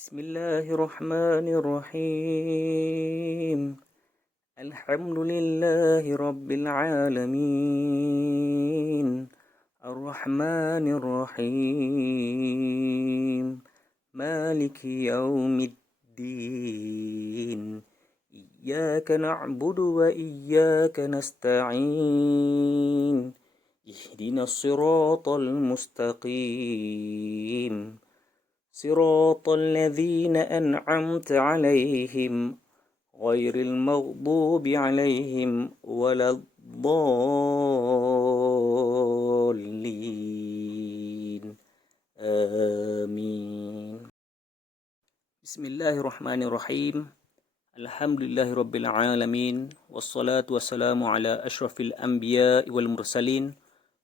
بسم الله الرحمن الرحيم. الحمد لله رب العالمين الرحمن الرحيم مالك يوم الدين إياك نعبد وإياك نستعين اهدنا الصراط المستقيم صراط الذين أنعمت عليهم غير المغضوب عليهم ولا الضالين آمين. بسم الله الرحمن الرحيم. الحمد لله رب العالمين والصلاة والسلام على أشرف الأنبياء والمرسلين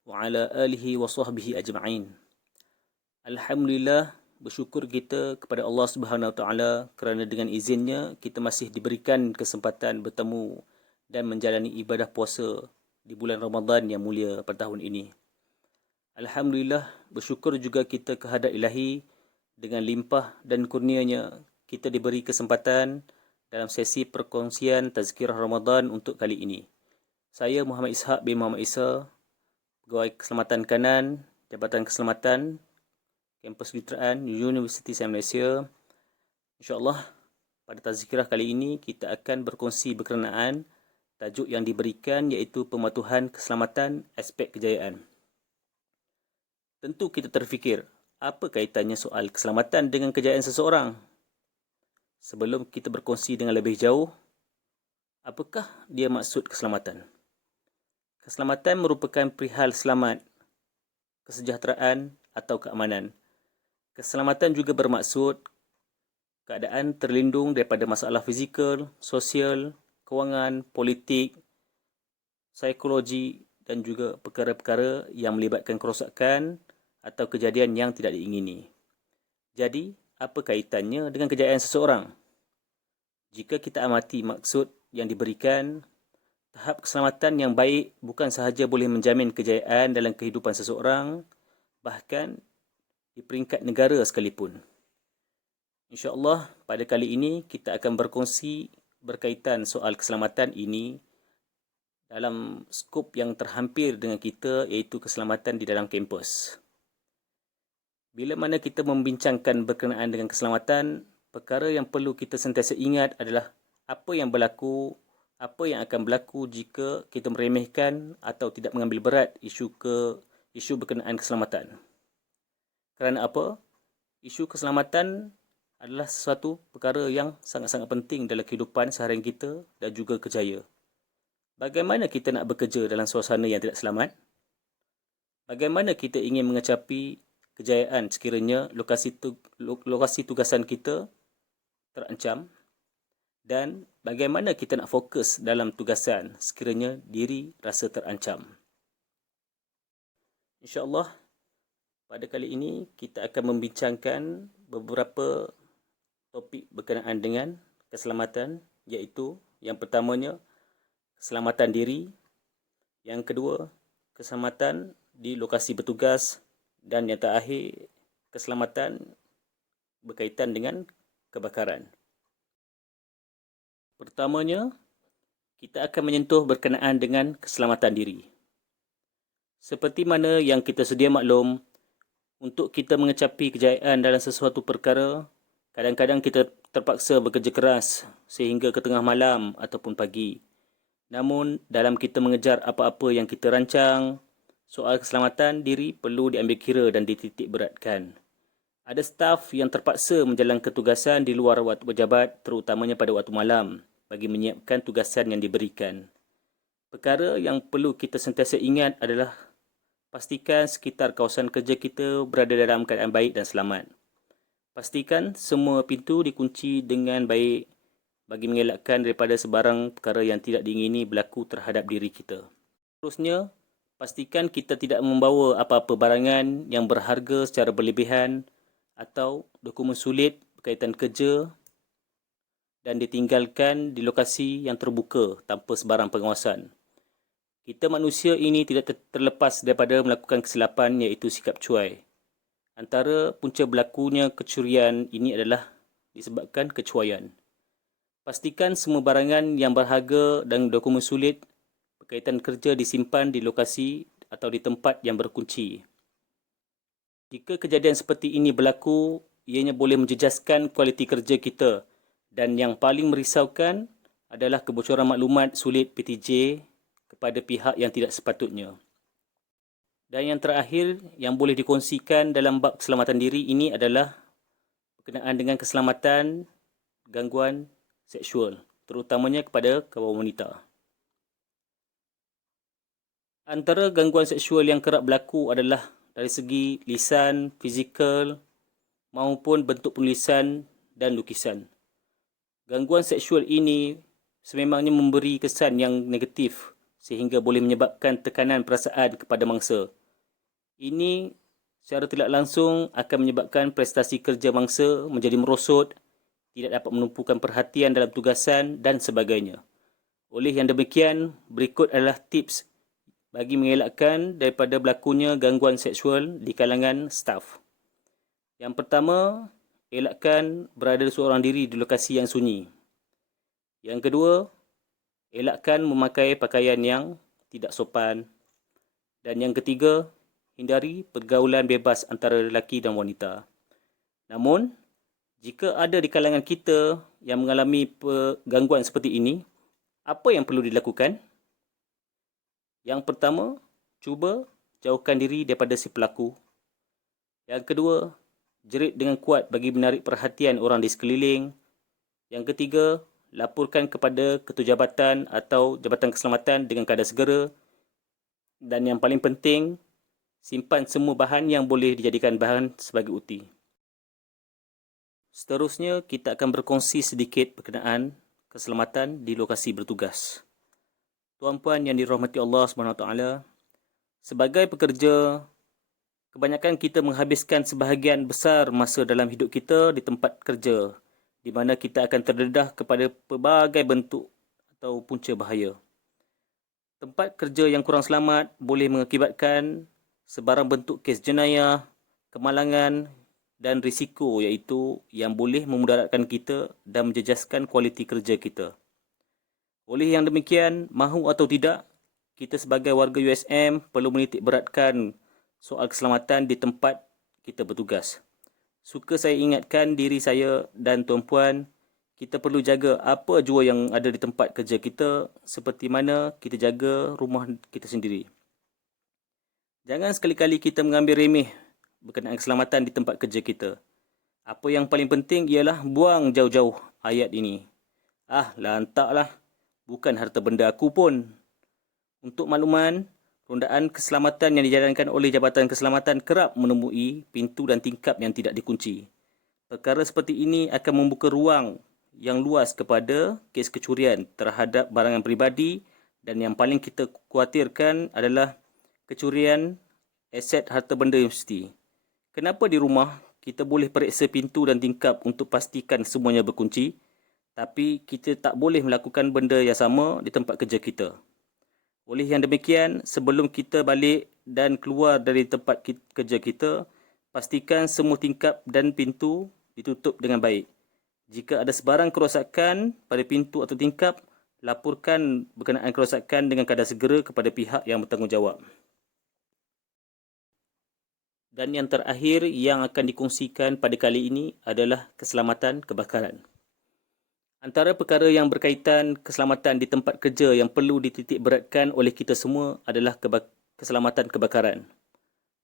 وعلى آله وصحبه أجمعين. Alhamdulillah, bersyukur kita kepada Allah Subhanahu Wa Taala kerana dengan izinnya kita masih diberikan kesempatan bertemu dan menjalani ibadah puasa di bulan Ramadan yang mulia pada tahun ini. Alhamdulillah, bersyukur juga kita kehadrat Ilahi dengan limpah dan kurnianya kita diberi kesempatan dalam sesi perkongsian tazkirah Ramadan untuk kali ini. Saya Muhammad Ishaq bin Muhammad Isa, Pegawai Keselamatan Kanan, Jabatan Keselamatan Kampus Kejuruteraan Universiti Sains Malaysia. InsyaAllah pada tazkirah kali ini kita akan berkongsi berkenaan tajuk yang diberikan iaitu pematuhan keselamatan aspek kejayaan. Tentu kita terfikir, apa kaitannya soal keselamatan dengan kejayaan seseorang? Sebelum kita berkongsi dengan lebih jauh, apakah dia maksud keselamatan? Keselamatan merupakan perihal selamat, kesejahteraan atau keamanan. Keselamatan juga bermaksud keadaan terlindung daripada masalah fizikal, sosial, kewangan, politik, psikologi dan juga perkara-perkara yang melibatkan kerosakan atau kejadian yang tidak diingini. Jadi, apa kaitannya dengan kejayaan seseorang? Jika kita amati maksud yang diberikan, tahap keselamatan yang baik bukan sahaja boleh menjamin kejayaan dalam kehidupan seseorang, bahkan di peringkat negara sekalipun. InsyaAllah pada kali ini kita akan berkongsi berkaitan soal keselamatan ini dalam skop yang terhampir dengan kita iaitu keselamatan di dalam kampus. Bila mana kita membincangkan berkenaan dengan keselamatan, perkara yang perlu kita sentiasa ingat adalah apa yang berlaku, apa yang akan berlaku jika kita meremehkan atau tidak mengambil berat isu berkenaan keselamatan. Kerana apa? Isu keselamatan adalah sesuatu perkara yang sangat-sangat penting dalam kehidupan seharian kita dan juga kerjaya. Bagaimana kita nak bekerja dalam suasana yang tidak selamat? Bagaimana kita ingin mengecapi kejayaan sekiranya lokasi tugasan kita terancam? Dan bagaimana kita nak fokus dalam tugasan sekiranya diri rasa terancam? InsyaAllah, pada kali ini kita akan membincangkan beberapa topik berkenaan dengan keselamatan, iaitu yang pertamanya keselamatan diri, yang kedua keselamatan di lokasi bertugas dan yang terakhir keselamatan berkaitan dengan kebakaran. Pertamanya, kita akan menyentuh berkenaan dengan keselamatan diri. Seperti mana yang kita sedia maklum, untuk kita mengecapi kejayaan dalam sesuatu perkara, kadang-kadang kita terpaksa bekerja keras sehingga ke tengah malam ataupun pagi. Namun, dalam kita mengejar apa-apa yang kita rancang, soal keselamatan diri perlu diambil kira dan dititik beratkan. Ada staf yang terpaksa menjalankan tugasan di luar waktu berjabat, terutamanya pada waktu malam, bagi menyiapkan tugasan yang diberikan. Perkara yang perlu kita sentiasa ingat adalah pastikan sekitar kawasan kerja kita berada dalam keadaan baik dan selamat. Pastikan semua pintu dikunci dengan baik bagi mengelakkan daripada sebarang perkara yang tidak diingini berlaku terhadap diri kita. Terusnya, pastikan kita tidak membawa apa-apa barangan yang berharga secara berlebihan atau dokumen sulit berkaitan kerja dan ditinggalkan di lokasi yang terbuka tanpa sebarang pengawasan. Kita manusia ini tidak terlepas daripada melakukan kesilapan iaitu sikap cuai. Antara punca berlakunya kecurian ini adalah disebabkan kecuaian. Pastikan semua barangan yang berharga dan dokumen sulit berkaitan kerja disimpan di lokasi atau di tempat yang berkunci. Jika kejadian seperti ini berlaku, ianya boleh menjejaskan kualiti kerja kita, dan yang paling merisaukan adalah kebocoran maklumat sulit PTJ kepada pihak yang tidak sepatutnya. Dan yang terakhir yang boleh dikongsikan dalam bab keselamatan diri ini adalah berkenaan dengan keselamatan gangguan seksual, terutamanya kepada kaum wanita. Antara gangguan seksual yang kerap berlaku adalah dari segi lisan, fizikal maupun bentuk penulisan dan lukisan. Gangguan seksual ini sememangnya memberi kesan yang negatif sehingga boleh menyebabkan tekanan perasaan kepada mangsa. Ini secara tidak langsung akan menyebabkan prestasi kerja mangsa menjadi merosot, tidak dapat menumpukan perhatian dalam tugasan dan sebagainya. Oleh yang demikian, berikut adalah tips bagi mengelakkan daripada berlakunya gangguan seksual di kalangan staf. Yang pertama, elakkan berada seorang diri di lokasi yang sunyi. Yang kedua, elakkan memakai pakaian yang tidak sopan. Dan yang ketiga, hindari pergaulan bebas antara lelaki dan wanita. Namun, jika ada di kalangan kita yang mengalami gangguan seperti ini, apa yang perlu dilakukan? Yang pertama, cuba jauhkan diri daripada si pelaku. Yang kedua, jerit dengan kuat bagi menarik perhatian orang di sekeliling. Yang ketiga, laporkan kepada ketua jabatan atau jabatan keselamatan dengan keadaan segera. Dan yang paling penting, simpan semua bahan yang boleh dijadikan bahan sebagai uti. Seterusnya, kita akan berkongsi sedikit berkenaan keselamatan di lokasi bertugas. Tuan-puan yang dirahmati Allah SWT, sebagai pekerja, kebanyakan kita menghabiskan sebahagian besar masa dalam hidup kita di tempat kerja, di mana kita akan terdedah kepada pelbagai bentuk atau punca bahaya. Tempat kerja yang kurang selamat boleh mengakibatkan sebarang bentuk kes jenayah, kemalangan dan risiko iaitu yang boleh memudaratkan kita dan menjejaskan kualiti kerja kita. Oleh yang demikian, mahu atau tidak, kita sebagai warga USM perlu menitik beratkan soal keselamatan di tempat kita bertugas. Suka saya ingatkan diri saya dan tuan-puan, kita perlu jaga apa jua yang ada di tempat kerja kita seperti mana kita jaga rumah kita sendiri. Jangan sekali-kali kita mengambil remeh berkenaan keselamatan di tempat kerja kita. Apa yang paling penting ialah buang jauh-jauh ayat ini. Lantaklah. Bukan harta benda aku pun. Untuk makluman, rondaan keselamatan yang dijalankan oleh Jabatan Keselamatan kerap menemui pintu dan tingkap yang tidak dikunci. Perkara seperti ini akan membuka ruang yang luas kepada kes kecurian terhadap barangan peribadi dan yang paling kita khawatirkan adalah kecurian aset harta benda universiti. Kenapa di rumah kita boleh periksa pintu dan tingkap untuk pastikan semuanya berkunci, tapi kita tak boleh melakukan benda yang sama di tempat kerja kita? Oleh yang demikian, sebelum kita balik dan keluar dari tempat kerja kita, pastikan semua tingkap dan pintu ditutup dengan baik. Jika ada sebarang kerosakan pada pintu atau tingkap, laporkan berkenaan kerosakan dengan keadaan segera kepada pihak yang bertanggungjawab. Dan yang terakhir yang akan dikongsikan pada kali ini adalah keselamatan kebakaran. Antara perkara yang berkaitan keselamatan di tempat kerja yang perlu dititik beratkan oleh kita semua adalah keselamatan kebakaran.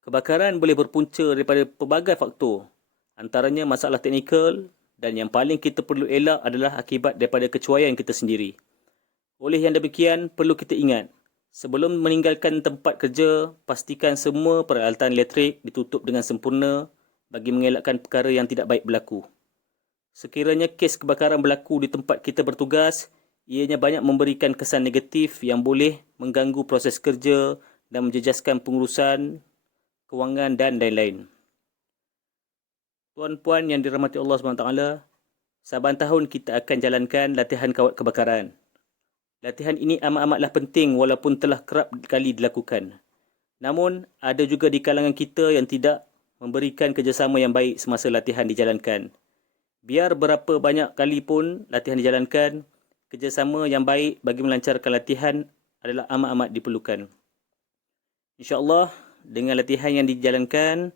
Kebakaran boleh berpunca daripada pelbagai faktor, antaranya masalah teknikal, dan yang paling kita perlu elak adalah akibat daripada kecuaian kita sendiri. Oleh yang demikian, perlu kita ingat, sebelum meninggalkan tempat kerja, pastikan semua peralatan elektrik ditutup dengan sempurna bagi mengelakkan perkara yang tidak baik berlaku. Sekiranya kes kebakaran berlaku di tempat kita bertugas, ianya banyak memberikan kesan negatif yang boleh mengganggu proses kerja dan menjejaskan pengurusan, kewangan dan lain-lain. Tuan-puan yang dirahmati Allah SWT, saban tahun kita akan jalankan latihan kawat kebakaran. Latihan ini amat-amatlah penting walaupun telah kerap kali dilakukan. Namun, ada juga di kalangan kita yang tidak memberikan kerjasama yang baik semasa latihan dijalankan. Biar berapa banyak kali pun latihan dijalankan, kerjasama yang baik bagi melancarkan latihan adalah amat-amat diperlukan. InsyaAllah, dengan latihan yang dijalankan,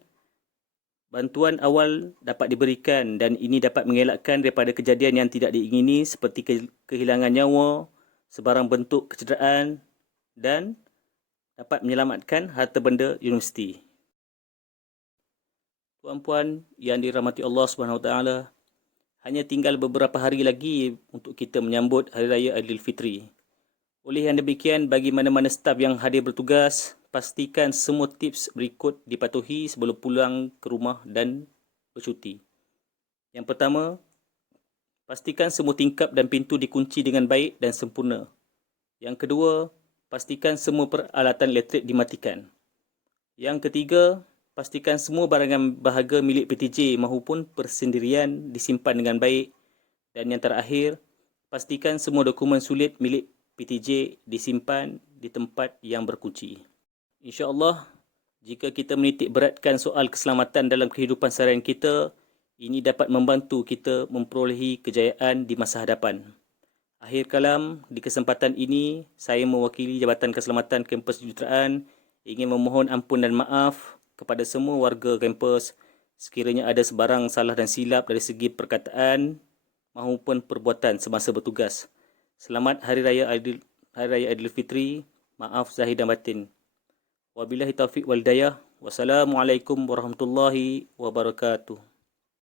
bantuan awal dapat diberikan dan ini dapat mengelakkan daripada kejadian yang tidak diingini seperti kehilangan nyawa, sebarang bentuk kecederaan dan dapat menyelamatkan harta benda universiti. Puan-puan yang dirahmati Allah SWT, hanya tinggal beberapa hari lagi untuk kita menyambut Hari Raya Aidilfitri. Oleh yang demikian, bagi mana-mana staf yang hadir bertugas, pastikan semua tips berikut dipatuhi sebelum pulang ke rumah dan bercuti. Yang pertama, pastikan semua tingkap dan pintu dikunci dengan baik dan sempurna. Yang kedua, pastikan semua peralatan elektrik dimatikan. Yang ketiga, pastikan semua barangan berharga milik PTJ maupun persendirian disimpan dengan baik. Dan yang terakhir, pastikan semua dokumen sulit milik PTJ disimpan di tempat yang berkunci. InsyaAllah, jika kita menitik beratkan soal keselamatan dalam kehidupan seharian kita, ini dapat membantu kita memperolehi kejayaan di masa hadapan. Akhir kalam, di kesempatan ini, saya mewakili Jabatan Keselamatan Kampus Juruteraan ingin memohon ampun dan maaf kepada semua warga kampus sekiranya ada sebarang salah dan silap dari segi perkataan maupun perbuatan semasa bertugas. Selamat Hari Raya Aidilfitri. Maaf zahir dan batin. Wabillahi taufiq wal hidayah. Wassalamualaikum warahmatullahi wabarakatuh.